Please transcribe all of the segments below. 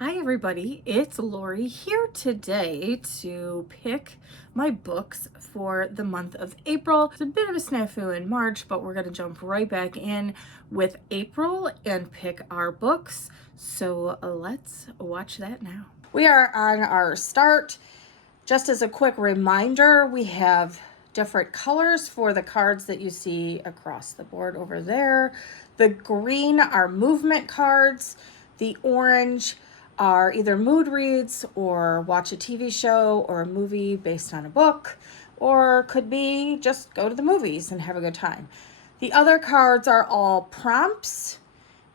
Hi everybody, it's Lori here today to pick my books for the month of April. It's a bit of a snafu in March, but we're going to jump right back in with April and pick our books. So let's watch that now. We are on our start. Just as a quick reminder, we have different colors for the cards that you see across the board over there. The green are movement cards. The orange are either mood reads or watch a TV show or a movie based on a book, or could be just go to the movies and have a good time. The other cards are all prompts,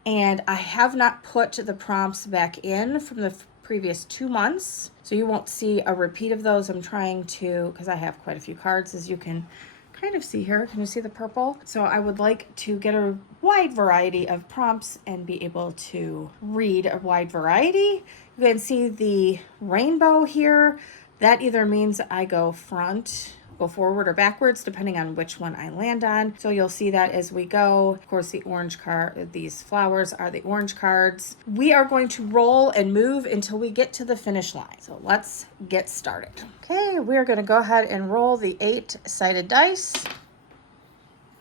and I have not put the prompts back in from the previous 2 months, so you won't see a repeat of those. I'm trying to, because I have quite a few cards, as you can kind of see here. Can you see the purple? So I would like to get a wide variety of prompts and be able to read a wide variety. You can see the rainbow here. That either means I go forward or backwards, depending on which one I land on. So you'll see that as we go. Of course, the orange card, these flowers are the orange cards. We are going to roll and move until we get to the finish line. So let's get started. Okay, we're going to go ahead and roll the 8-sided dice.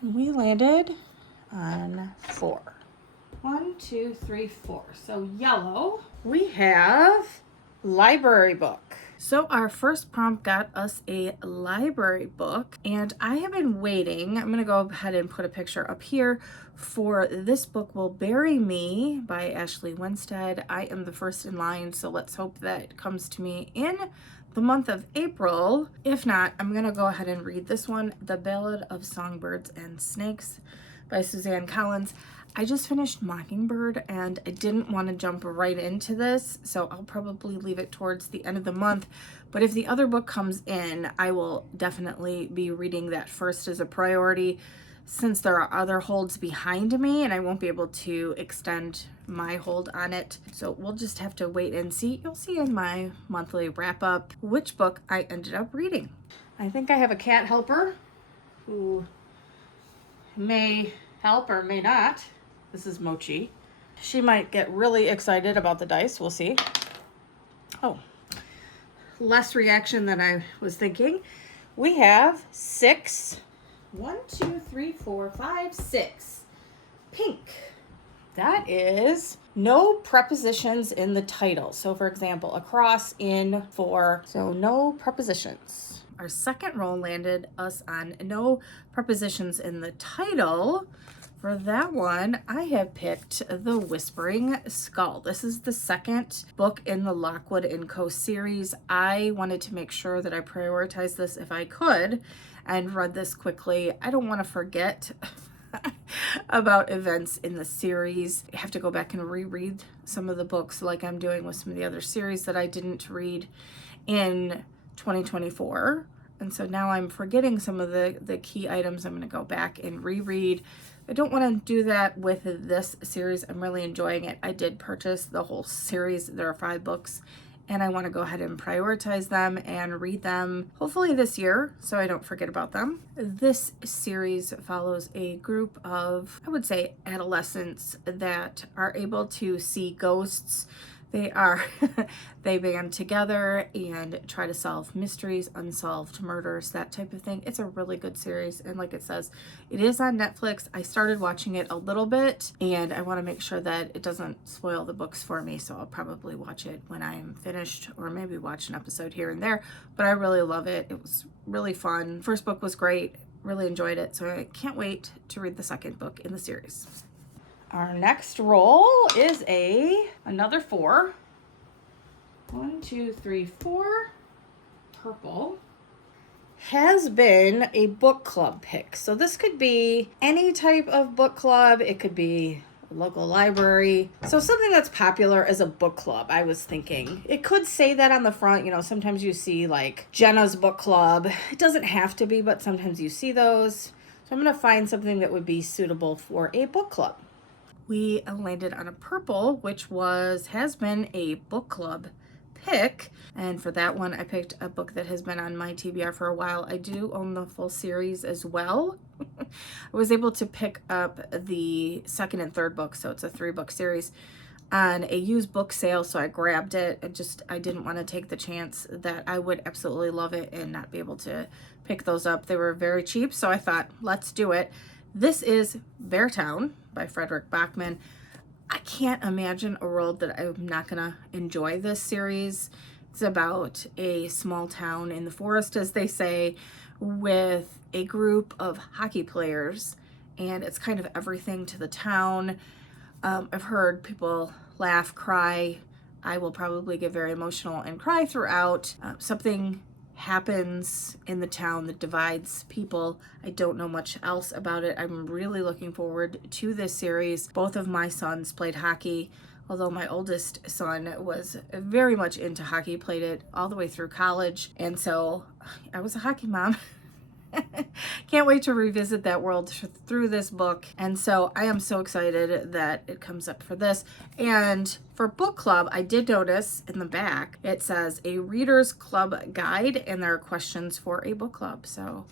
We landed on 4. 1, 2, 3, 4. So yellow. We have library book. So our first prompt got us a library book, and I have been waiting. I'm going to go ahead and put a picture up here for this book, Will Bury Me by Ashley Winstead. I am the first in line, so let's hope that it comes to me in the month of April. If not, I'm going to go ahead and read this one, The Ballad of Songbirds and Snakes by Suzanne Collins. I just finished Mockingbird and I didn't want to jump right into this, so I'll probably leave it towards the end of the month. But if the other book comes in, I will definitely be reading that first as a priority, since there are other holds behind me and I won't be able to extend my hold on it. So we'll just have to wait and see. You'll see in my monthly wrap up which book I ended up reading. I think I have a cat helper who may help or may not. This is Mochi. She might get really excited about the dice. We'll see. Oh, less reaction than I was thinking. We have 6. 1, 2, 3, 4, 5, 6. Pink. That is no prepositions in the title. So for example, across, in, for, so no prepositions. Our second roll landed us on no prepositions in the title. For that one, I have picked The Whispering Skull. This is the second book in the Lockwood & Co. series. I wanted to make sure that I prioritized this if I could and read this quickly. I don't want to forget about events in the series. I have to go back and reread some of the books like I'm doing with some of the other series that I didn't read in 2024. And so now I'm forgetting some of the key items. I'm going to go back and reread. I don't want to do that with this series. I'm really enjoying it. I did purchase the whole series. There are 5 books, and I want to go ahead and prioritize them and read them hopefully this year so I don't forget about them. This series follows a group of, I would say, adolescents that are able to see ghosts. They band together and try to solve mysteries, unsolved murders, that type of thing. It's a really good series, and like it says, it is on Netflix. I started watching it a little bit, and I want to make sure that it doesn't spoil the books for me, so I'll probably watch it when I'm finished, or maybe watch an episode here and there. But I really love it. It was really fun. First book was great. Really enjoyed it, so I can't wait to read the second book in the series. Our next roll is another 4. 1, 2, 3, 4. Purple. Has been a book club pick. So this could be any type of book club. It could be a local library. So something that's popular as a book club, I was thinking. It could say that on the front. You know, sometimes you see like Jenna's book club. It doesn't have to be, but sometimes you see those. So I'm going to find something that would be suitable for a book club. We landed on a purple, which has been a book club pick, and for that one I picked a book that has been on my TBR for a while. I do own the full series as well. I was able to pick up the second and third book, so it's a 3-book series. on a used book sale, so I grabbed it. I didn't want to take the chance that I would absolutely love it and not be able to pick those up. They were very cheap, so I thought, let's do it. This is Beartown by Frederick Bachman. I can't imagine a world that I'm not gonna enjoy this series. It's about a small town in the forest, as they say, with a group of hockey players, and it's kind of everything to the town. I've heard people laugh, cry. I will probably get very emotional and cry throughout. Something happens in the town that divides people. I don't know much else about it. I'm really looking forward to this series. Both of my sons played hockey, although my oldest son was very much into hockey, played it all the way through college, and so I was a hockey mom. Can't wait to revisit that world through this book. And so I am so excited that it comes up for this. And for book club, I did notice in the back, it says a reader's club guide, and there are questions for a book club. So,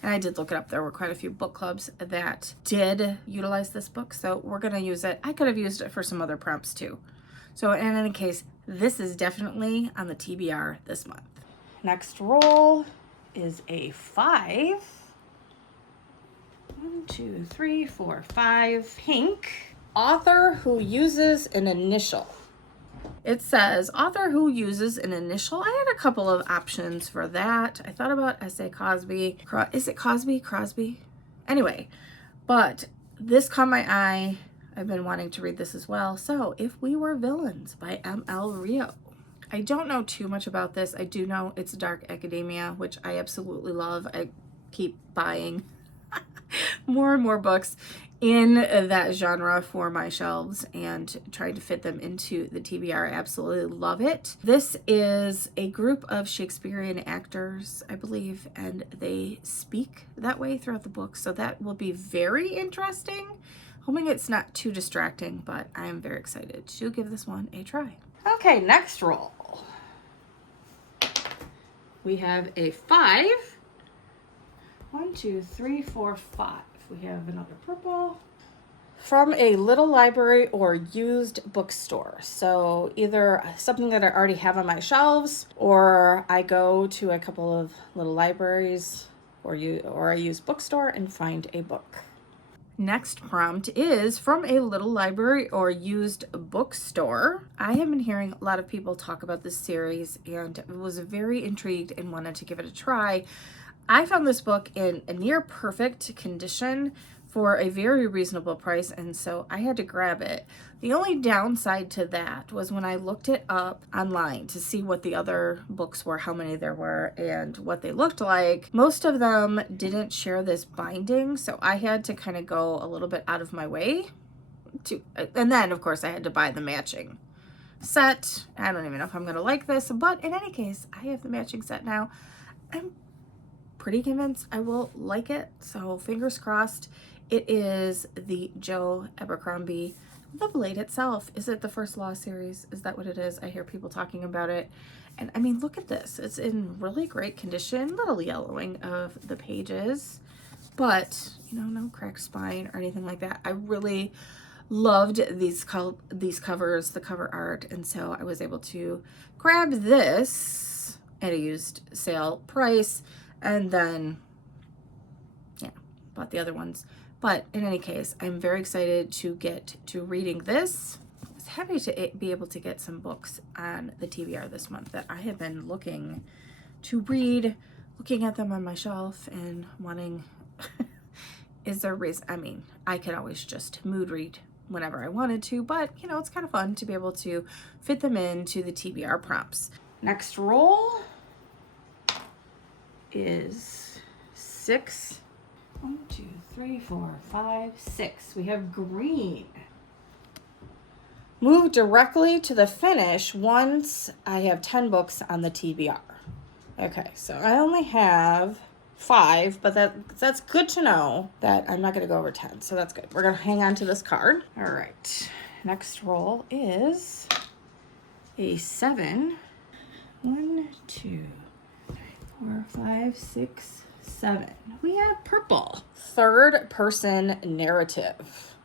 and I did look it up. There were quite a few book clubs that did utilize this book. So we're going to use it. I could have used it for some other prompts too. So in any case, this is definitely on the TBR this month. Next roll is a 5. 1, 2, 3, 4, 5. Pink. Author who uses an initial. It says author who uses an initial. I had a couple of options for that. I thought about S.A. Cosby. Is it Cosby? Crosby? Anyway, but this caught my eye. I've been wanting to read this as well. So, If We Were Villains by M.L. Rio. I don't know too much about this. I do know it's dark academia, which I absolutely love. I keep buying more and more books in that genre for my shelves and trying to fit them into the TBR. I absolutely love it. This is a group of Shakespearean actors, I believe, and they speak that way throughout the book. So that will be very interesting. Hoping it's not too distracting, but I am very excited to give this one a try. Okay, next roll. We have a 5. 1, 2, 3, 4, 5. We have another purple. From a little library or used bookstore. So either something that I already have on my shelves, or I go to a couple of little libraries or I use bookstore and find a book. Next prompt is from a little library or used bookstore. I have been hearing a lot of people talk about this series and was very intrigued and wanted to give it a try. I found this book in a near perfect condition for a very reasonable price, and so I had to grab it. The only downside to that was when I looked it up online to see what the other books were, how many there were, and what they looked like. Most of them didn't share this binding, so I had to kind of go a little bit out of my way to, and then of course I had to buy the matching set. I don't even know if I'm gonna like this, but in any case, I have the matching set now. I'm pretty convinced I will like it, so fingers crossed. It is the Joe Abercrombie The Blade itself. Is it the First Law series? Is that what it is? I hear people talking about it. And I mean, look at this. It's in really great condition. Little yellowing of the pages, but you know, no cracked spine or anything like that. I really loved these covers, the cover art, and so I was able to grab this at a used sale price, and then yeah, bought the other ones. But in any case, I'm very excited to get to reading this. I was happy to be able to get some books on the TBR this month that I have been looking to read, looking at them on my shelf and wanting, is there a reason? I mean, I could always just mood read whenever I wanted to, but you know, it's kind of fun to be able to fit them into the TBR prompts. Next roll is 6. 1, 2, 3, 4, 5, 6. We have green. Move directly to the finish once I have 10 books on the TBR. Okay, so I only have 5, but that's good to know that I'm not going to go over 10, so that's good. We're going to hang on to this card. All right, next roll is a 7. 1, 2, 3, 4, 5, 6, 7. We have purple. Third person narrative.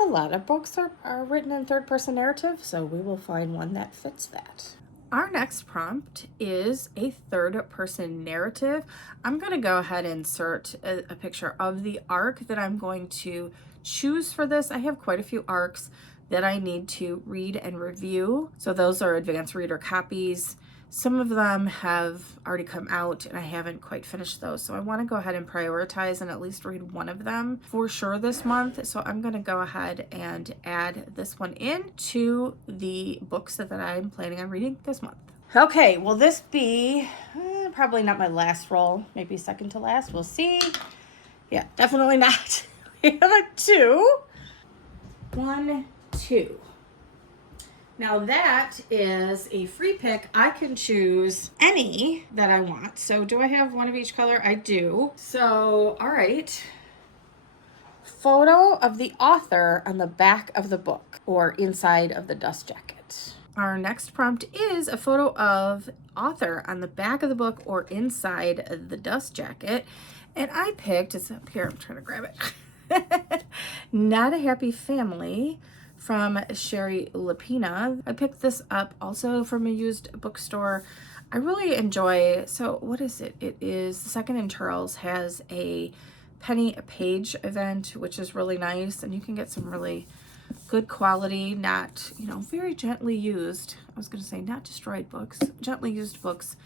a lot of books are written in third-person narrative, so we will find one that fits that. Our next prompt is a third-person narrative. I'm going to go ahead and insert a picture of the arc that I'm going to choose for this. I have quite a few arcs that I need to read and review. So those are advanced reader copies. Some of them have already come out and I haven't quite finished those. So I want to go ahead and prioritize and at least read one of them for sure this month. So I'm going to go ahead and add this one in to the books that I'm planning on reading this month. Okay, will this be probably not my last roll, maybe second to last? We'll see. Yeah, definitely not. We have a 2. 1, 2. Now that is a free pick. I can choose any that I want. So do I have one of each color? I do. So, all right. Photo of the author on the back of the book or inside of the dust jacket. Our next prompt is a photo of author on the back of the book or inside of the dust jacket. And I picked, it's up here, I'm trying to grab it. Not a Happy Family from Sherry Lapina. I picked this up also from a used bookstore. I really enjoy, so what is it? It is, the Second and Charles has a penny a page event, which is really nice, and you can get some really good quality, not, very gently used. I was going to say not destroyed books, gently used books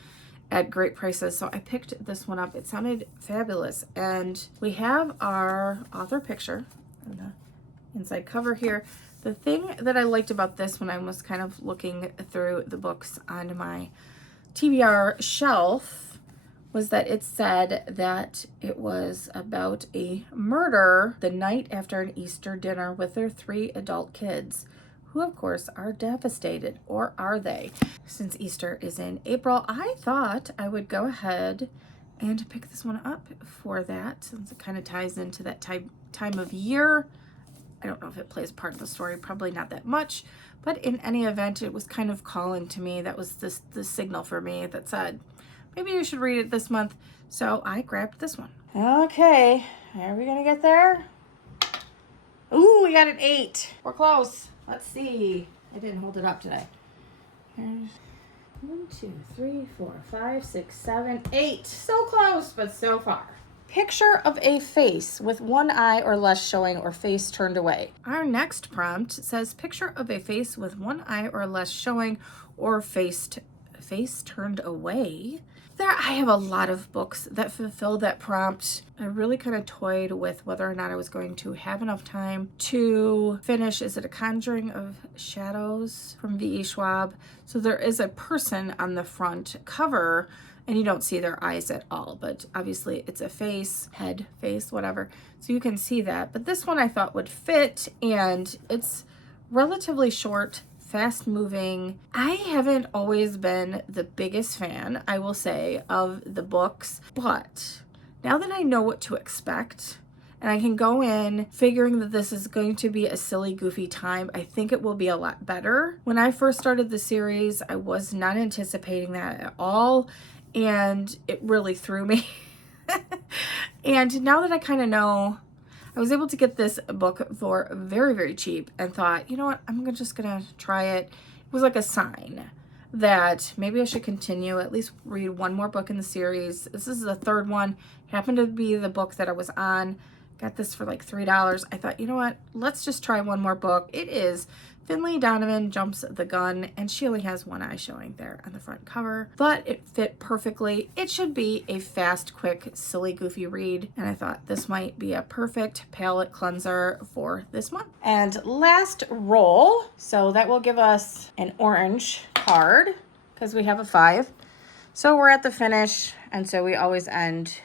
at great prices. So I picked this one up. It sounded fabulous. And we have our author picture on the inside cover here. The thing that I liked about this when I was kind of looking through the books on my TBR shelf was that it said that it was about a murder the night after an Easter dinner with their 3 adult kids, who of course are devastated, or are they? Since Easter is in April, I thought I would go ahead and pick this one up for that, since it kind of ties into that time of year. I don't know if it plays part of the story, probably not that much, but in any event, it was kind of calling to me. That was the signal for me that said, maybe you should read it this month. So I grabbed this one. Okay, are we gonna get there? Ooh, we got an 8. We're close. Let's see. I didn't hold it up today. Here's 1, 2, 3, 4, 5, 6, 7, 8. So close, but so far. Picture of a face with one eye or less showing or face turned away. Our next prompt says picture of a face with one eye or less showing or face turned away. I have a lot of books that fulfill that prompt. I really kind of toyed with whether or not I was going to have enough time to finish. Is it A Conjuring of Shadows from V.E. Schwab? So there is a person on the front cover and you don't see their eyes at all, but obviously it's a face, head, face, whatever. So you can see that. But this one I thought would fit, and it's relatively short, fast moving. I haven't always been the biggest fan, I will say, of the books, but now that I know what to expect and I can go in figuring that this is going to be a silly, goofy time, I think it will be a lot better. When I first started the series, I was not anticipating that at all, and it really threw me. And now that I kind of know, I was able to get this book for very, very cheap and thought, you know what, I'm just gonna try it. It was like a sign that maybe I should continue, at least read one more book in the series. This is the 3rd one, happened to be the book that I was on. Got this for like $3. I thought, you know what, let's just try one more book. It is Finley Donovan Jumps the Gun, and she only has one eye showing there on the front cover, but it fit perfectly. It should be a fast, quick, silly, goofy read, and I thought this might be a perfect palette cleanser for this month. And last roll, so that will give us an orange card because we have a 5. So we're at the finish, and so we always end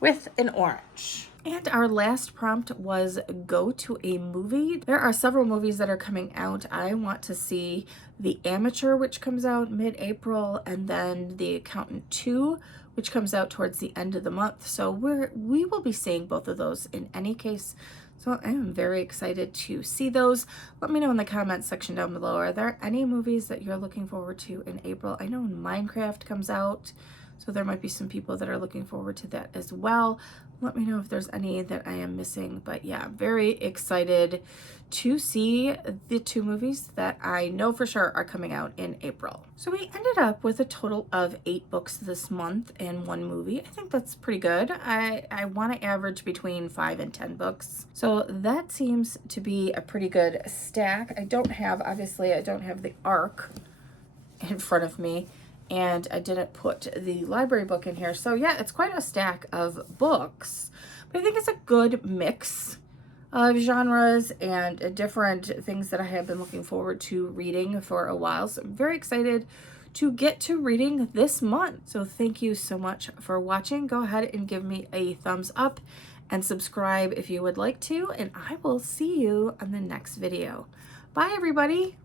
with an orange. And our last prompt was go to a movie. There are several movies that are coming out. I want to see The Amateur, which comes out mid-April, and then The Accountant 2, which comes out towards the end of the month. So we will be seeing both of those in any case. So I am very excited to see those. Let me know in the comments section down below. Are there any movies that you're looking forward to in April? I know Minecraft comes out, So there might be some people that are looking forward to that as well. Let me know if there's any that I am missing. But yeah, very excited to see the 2 movies that I know for sure are coming out in April. So we ended up with a total of 8 books this month and 1 movie. I think that's pretty good. I want to average between 5 and 10 books. So that seems to be a pretty good stack. Obviously I don't have the ARC in front of me, and I didn't put the library book in here. So yeah, it's quite a stack of books, but I think it's a good mix of genres and different things that I have been looking forward to reading for a while. So I'm very excited to get to reading this month. So thank you so much for watching. Go ahead and give me a thumbs up and subscribe if you would like to, and I will see you on the next video. Bye everybody.